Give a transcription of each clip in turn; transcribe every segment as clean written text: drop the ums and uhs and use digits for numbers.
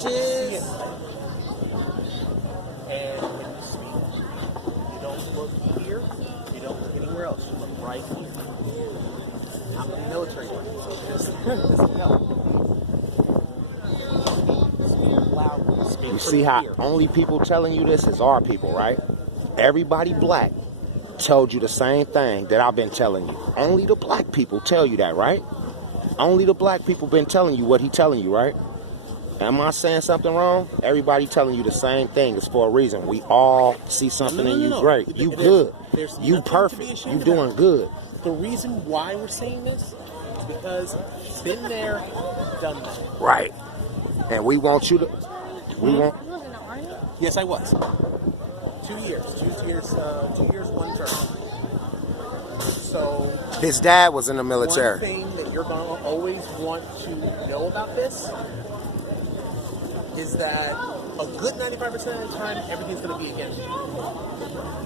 Bitches. And when you speak, you don't look here, you don't look anywhere else. You look right here. I'm a military one, so just know. Speak loudly. Speak You see how only people telling you this is our people, right? Everybody black told you the same thing that I've been telling you. Only the black people tell you that, right? Only the black people been telling you what he telling you, right? Am I saying something wrong? Everybody telling you the same thing. It's for a reason. We all see something in you great. You good. You perfect. You doing good. The reason why we're saying this is because been there, done that. Right. And we want you to. We want. Yes, I was. 2 years. 2 years. 2 years, 1 term. So. His dad was in the military. One thing that you're gonna always want to know about this is that a good 95% of the time, everything's going to be against you.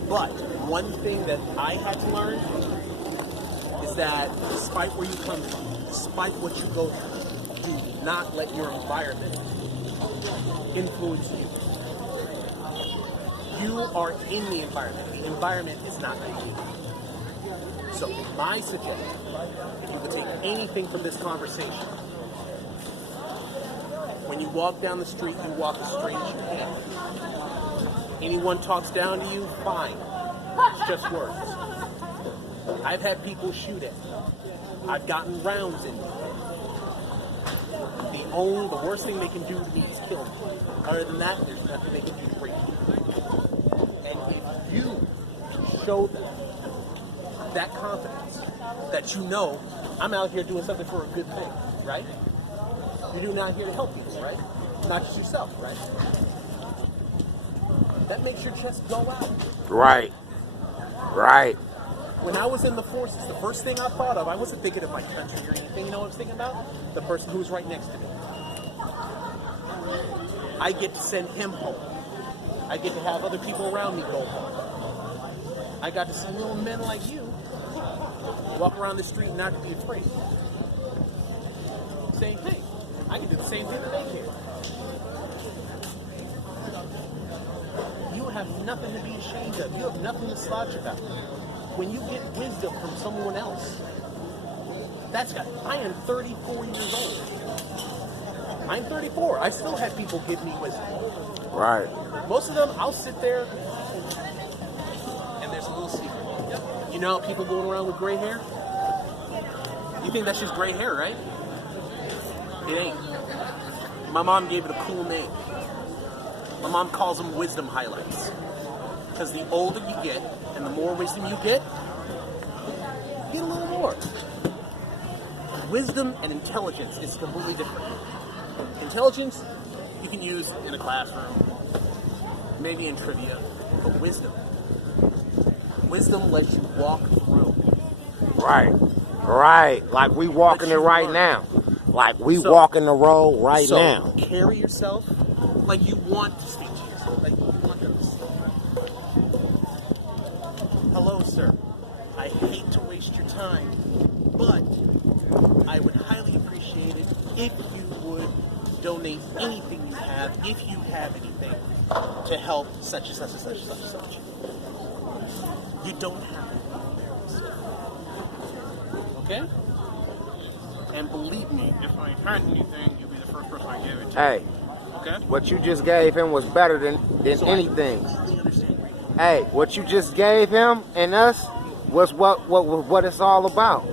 But one thing that I had to learn is that despite where you come from, despite what you go through, do not let your environment influence you. You are in the environment. The environment is not you. So my suggestion, if you could take anything from this conversation, when you walk down the street, you walk as straight as you can. Anyone talks down to you, fine. It's just words. I've had people shoot at me. I've gotten rounds in me. The worst thing they can do to me is kill me. Other than that, there's nothing they can do to break me. And if you show them that confidence, that you know, I'm out here doing something for a good thing, right? You're doing out here to help people, right? Not just yourself, right? That makes your chest go out. Right. Right. When I was in the forces, the first thing I thought of, I wasn't thinking of my country or anything. You know what I was thinking about? The person who was right next to me. I get to send him home. I get to have other people around me go home. I got to see little men like you walk around the street and not be afraid. Saying, hey, I can do the same thing that they can. You have nothing to be ashamed of. You have nothing to slouch about. When you get wisdom from someone else, I am 34 years old. I'm 34. I still have people give me wisdom. Right. Most of them, I'll sit there, and there's a little secret. You know how people going around with gray hair? You think that's just gray hair, right? It ain't. My mom gave it a cool name. My mom calls them wisdom highlights. Because the older you get, and the more wisdom you get a little more. Wisdom and intelligence is completely different. Intelligence, you can use in a classroom, maybe in trivia, but wisdom lets you walk through. Right. Right. Like we walking it right now. Like we walking the road right now. Carry yourself like you want to speak to yourself, like you want them to see. Hello, sir. I hate to waste your time, but I would highly appreciate it if you would donate anything you have, if you have anything, to help such and such and such and such and such. You don't have to be embarrassed. Okay? And believe me, if I had anything, you'll be the first person I give it to. Hey. Okay? What you just gave him was better than anything. Hey, what you just gave him and us was what it's all about.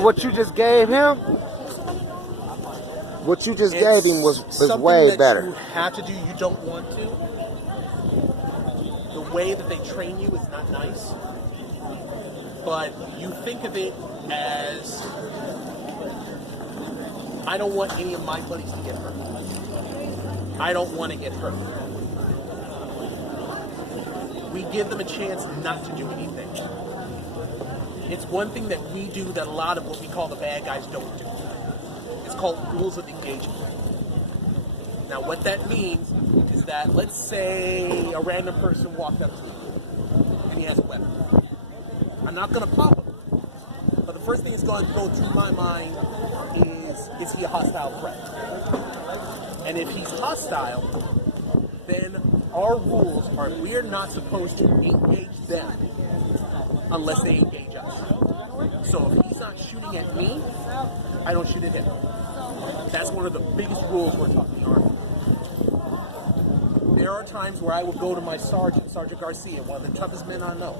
What you just gave him, was way better. You have to do, you don't want to. The way that they train you is not nice. But you think of it as, I don't want any of my buddies to get hurt. I don't want to get hurt. We give them a chance not to do anything. It's one thing that we do that a lot of what we call the bad guys don't do. It's called rules of engagement. Now what that means is that, let's say a random person walked up to me and he has a weapon. I'm not going to pop him. But the first thing that's going to go through my mind is he a hostile threat? And if he's hostile, then our rules are we're not supposed to engage them unless they engage us. So if he's not shooting at me, I don't shoot at him. That's one of the biggest rules we're taught in the Army. There are times where I would go to my sergeant, Sergeant Garcia, one of the toughest men I know.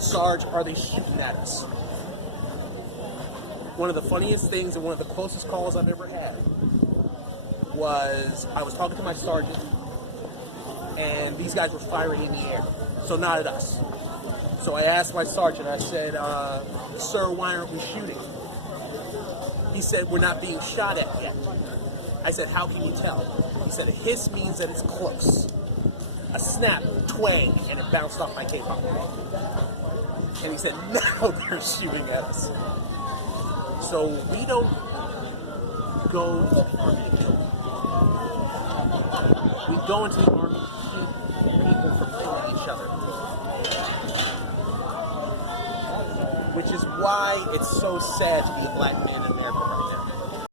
Sarge, are they shooting at us? One of the funniest things and one of the closest calls I've ever had was I was talking to my sergeant, and these guys were firing in the air, so not at us. So I asked my sergeant, I said, sir, why aren't we shooting? He said, we're not being shot at yet. I said, how can you tell? He said, a hiss means that it's close. A snap, twang, and it bounced off my K-pop. And he said, now they're shooting at us. So we don't go to the Army to kill. We go into the Army to keep people from killing each other. Which is why it's so sad to be a black man in America right